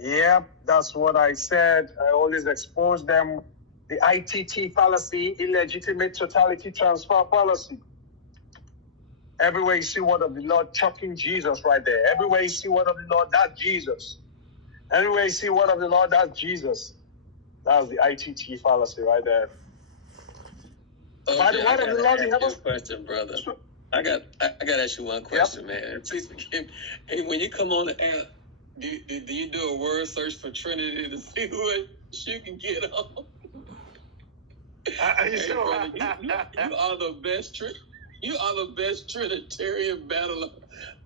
Yep, that's what I said. I always expose them. The ITT fallacy, illegitimate totality transfer fallacy. Everywhere you see word of the Lord, chucking Jesus right there. Everywhere you see word of the Lord, that's Jesus. Everywhere you see word of the Lord, that's Jesus. That's the ITT fallacy right there. Okay, By the word of the Lord, you have a question, brother. I got to ask you one question, man. Please forgive me. Hey, when you come on the app, do you do a word search for Trinity to see what you can get on? Hey, brother, you are the best you are the best Trinitarian battler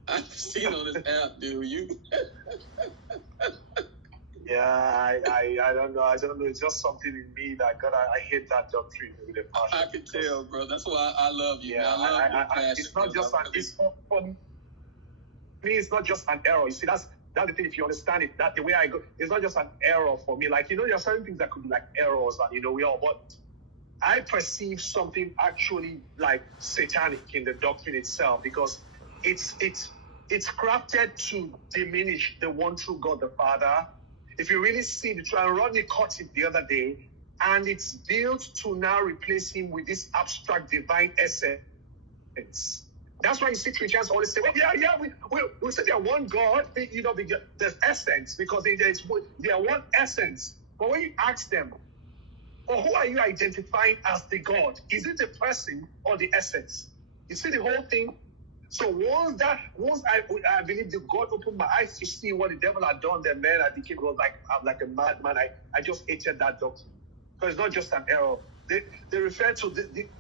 I've seen on this app, dude. You. Yeah, I don't know. I don't know. It's just something in me that I hate that doctrine with a passion. I can tell, bro. That's why I love you. Yeah, I love your passion. It's not just it's for me. It's not just an error. You see, that's the thing. If you understand it, that the way I go, it's not just an error for me. Like, there are certain things that could be like errors, and we all. But I perceive something actually like satanic in the doctrine itself, because it's crafted to diminish the one true God, the Father. If you really see the trial, Rodney caught it the other day, and it's built to now replace him with this abstract divine essence. That's why you see Christians always say, "Well, we say they are one God, the essence, because they are one essence." But when you ask them, "Well, who are you identifying as the God? Is it the person or the essence?" You see the whole thing. So once I believe that God opened my eyes to see what the devil had done, then man, I became like a madman. I just hated that doctrine, because it's not just an error. They refer to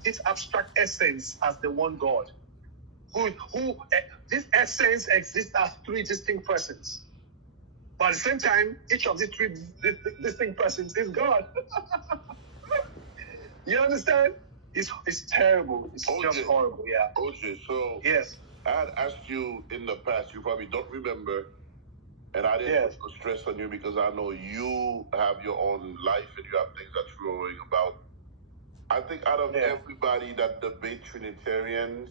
this abstract essence as the one God. This essence exists as three distinct persons, but at the same time, each of these three distinct persons is God. You understand? It's terrible. It's just horrible. Yeah. OJ, so yes, I had asked you in the past. You probably don't remember, and I didn't put stress on you because I know you have your own life and you have things that you're worrying about. I think out of everybody that debate Trinitarians,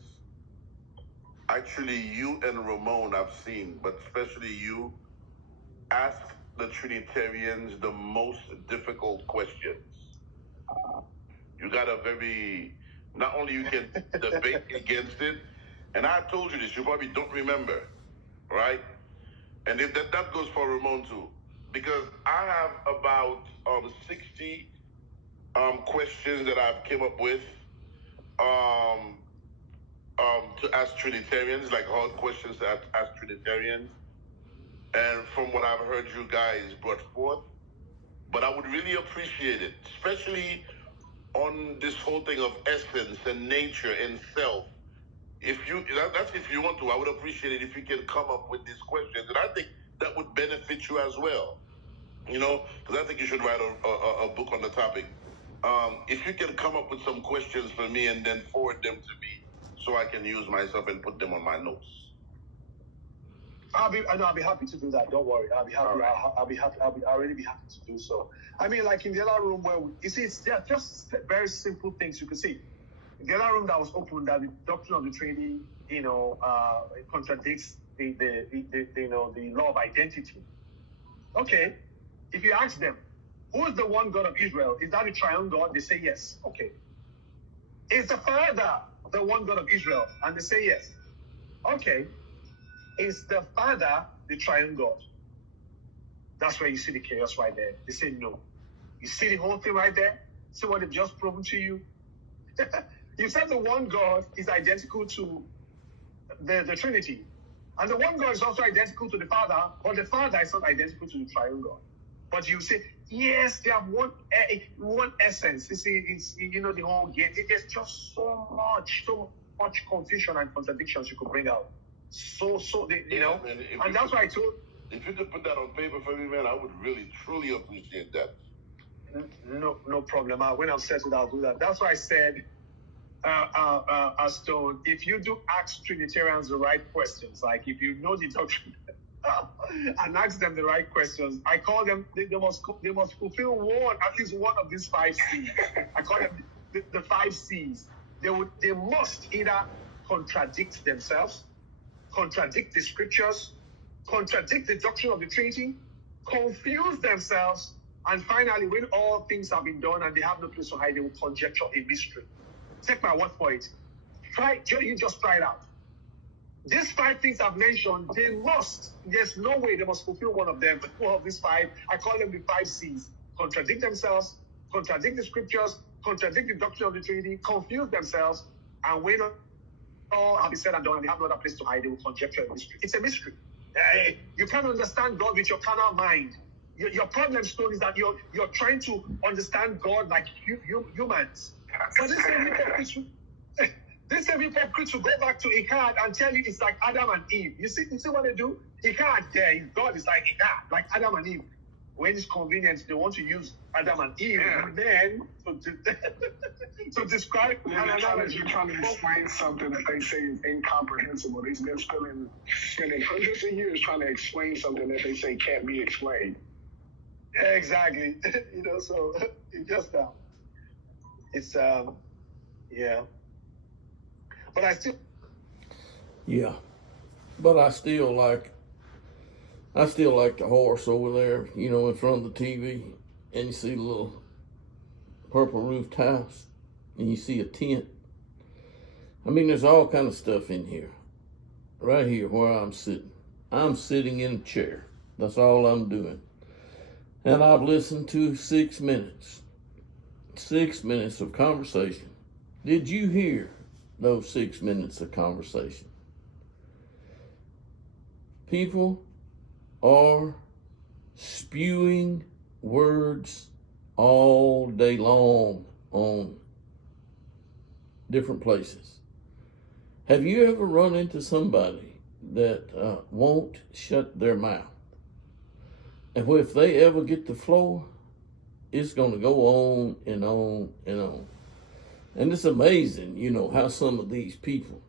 actually you and Ramon I've seen, but especially you, ask the Trinitarians the most difficult questions. You got a very, not only you can debate against it, and I told you this, you probably don't remember, right? And if that goes for Ramon too, because I have about 60 questions that I've came up with to ask Trinitarians, like hard questions to ask Trinitarians. And from what I've heard you guys brought forth, but I would really appreciate it, especially on this whole thing of essence and nature and self. That's if you want to, I would appreciate it if you can come up with these questions. And I think that would benefit you as well. Because I think you should write a book on the topic. If you can come up with some questions for me and then forward them to me so I can use myself and put them on my notes. I'll be happy to do that. Don't worry. I'll be happy. Right. I'll be happy. I'll really be happy to do so. I mean, like in the other room where you see, they're just very simple things you can see. In the other room that was open, that the doctrine of the Trinity, contradicts the law of identity. Okay, if you ask them, who is the one God of Israel? Is that the triune God? They say yes. Okay. Is the Father the one God of Israel? And they say yes. Okay. Is the Father the triune God? That's where you see the chaos right there. They say no. You see the whole thing right there? See what they've just proven to you? You said the one God is identical to the Trinity. And the one God is also identical to the Father, but the Father is not identical to the triune God. But you say, yes, they have one essence. You see, it's the whole game. There's just so much confusion and contradictions you could bring out. Man, and that's why I told. If you could put that on paper for me, man, I would really, truly appreciate that. No problem. When I'm settled, I'll do that. That's why I said, Stone, if you do ask Trinitarians the right questions, like if you know the doctrine and ask them the right questions, I call them, they must fulfill at least one of these 5 C's. I call them the 5 C's. They must either contradict themselves, contradict the scriptures, contradict the doctrine of the Trinity, confuse themselves, and finally, when all things have been done and they have no place to hide, they will conjecture a mystery. Take my word for it. You just try it out. These 5 things I've mentioned, there's no way they must fulfill one of them. One of these 5, I call them the 5 C's. Contradict themselves, contradict the scriptures, contradict the doctrine of the Trinity, confuse themselves, and when all have been said and done and they have no other place to hide, they will conjecture a mystery. It's a mystery. You can't understand God with your carnal mind. Your problem, Stone, is that you're trying to understand God like humans. So this hypocrites will go back to Icad and tell you it's like Adam and Eve. You see what they do? Icad, God is like Icad, like Adam and Eve. When it's convenient, they want to use Adam and Eve and then to describe. You're trying to explain something that they say is incomprehensible. They've been spending hundreds of years trying to explain something that they say can't be explained. Exactly. So it's just it's yeah. But I still. Yeah, but I still like the horse over there, in front of the TV, and you see the little purple roofed house, and you see a tent. I mean, there's all kind of stuff in here. Right here where I'm sitting. I'm sitting in a chair. That's all I'm doing. And I've listened to 6 minutes. 6 minutes of conversation. Did you hear those 6 minutes of conversation? People are spewing words all day long on different places. Have you ever run into somebody that won't shut their mouth? And if they ever get the floor, it's going to go on and on and on. And it's amazing, how some of these people,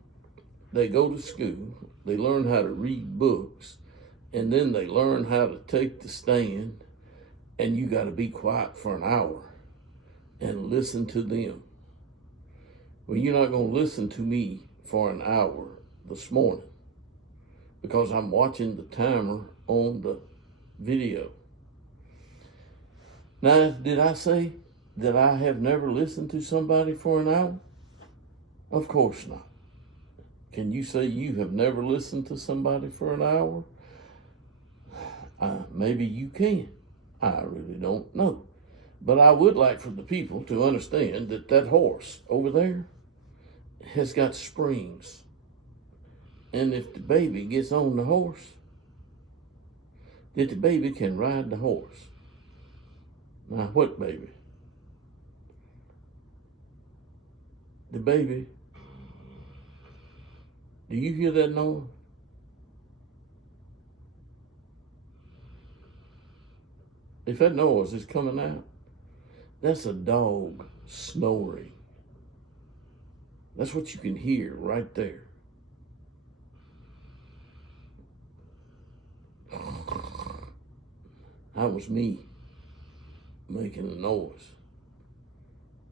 they go to school, they learn how to read books, and then they learn how to take the stand, and you got to be quiet for an hour and listen to them. Well, you're not going to listen to me for an hour this morning because I'm watching the timer on the video. Now, did I say that I have never listened to somebody for an hour? Of course not. Can you say you have never listened to somebody for an hour? Maybe you can. I really don't know. But I would like for the people to understand that horse over there has got springs. And if the baby gets on the horse, that the baby can ride the horse. Now, what baby? The baby. Do you hear that noise? If that noise is coming out, that's a dog snoring. That's what you can hear right there. That was me making a noise.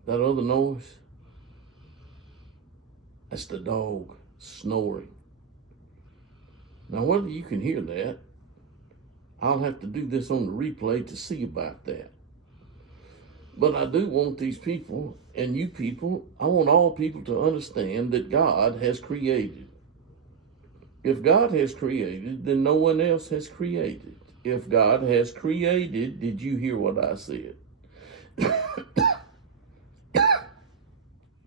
That other noise, that's the dog snoring. Now, whether you can hear that, I'll have to do this on the replay to see about that. But I do want these people, and you people, I want all people to understand that God has created. If God has created, then no one else has created. If God has created, did you hear what I said?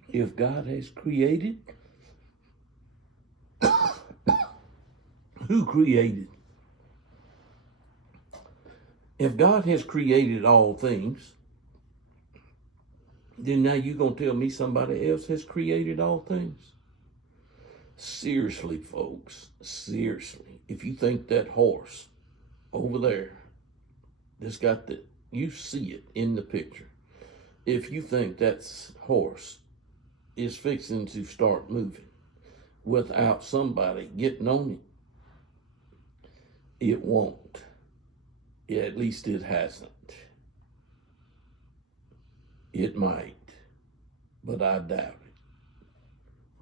If God has created, who created? If God has created all things, then now you're going to tell me somebody else has created all things? Seriously, folks, seriously, if you think that horse over there that's got you see it in the picture, if you think that horse is fixing to start moving without somebody getting on it, it won't. At least it hasn't. It might, but I doubt it.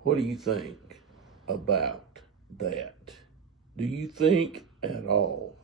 What do you think about that? Do you think at all